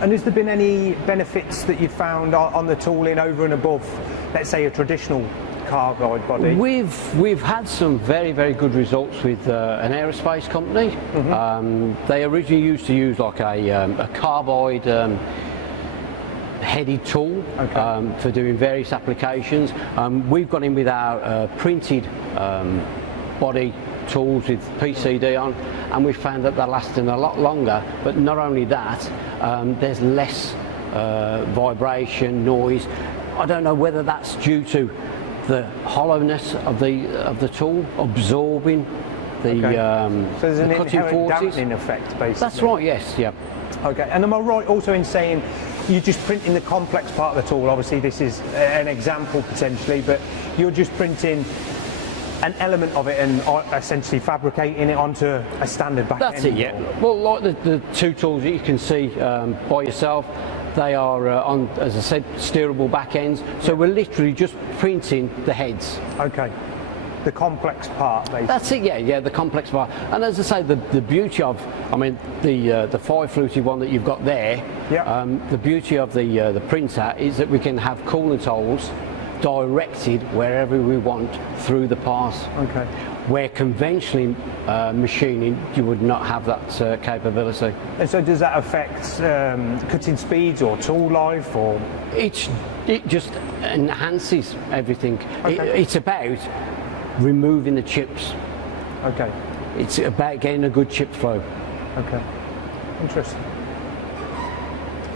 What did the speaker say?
And has there been any benefits that you've found on the tooling over and above, let's say, a traditional car guide body? We've had some very, very good results with an aerospace company. They originally used to use like a carbide headed tool for doing various applications. We've gone in with our printed body tools with PCD on, and we found that they're lasting a lot longer. But not only that, there's less vibration, noise. I don't know whether that's due to the hollowness of the tool absorbing the so there's an cutting inherent forces. dampening effect, basically. That's right. Yes. Yeah. Okay. And am I right also in saying you're just printing the complex part of the tool? Obviously, this is an example potentially, but you're just printing an element of it and essentially fabricating it onto a standard back end. That's it. Yeah. Well, like the two tools that you can see by yourself. They are on, as I said, steerable back ends. So we're literally just printing the heads. Okay. The complex part, basically. That's it. Yeah, the complex part. And as I say, the beauty of, I mean, the 5-fluted one that you've got there. Yeah. The beauty of the printer is that we can have coolant holes directed wherever we want through the pass. Okay. Where conventionally machining, you would not have that capability. And so does that affect cutting speeds or tool life, or? It just enhances everything. Okay. It's about removing the chips. Okay. It's about getting a good chip flow. Okay. Interesting.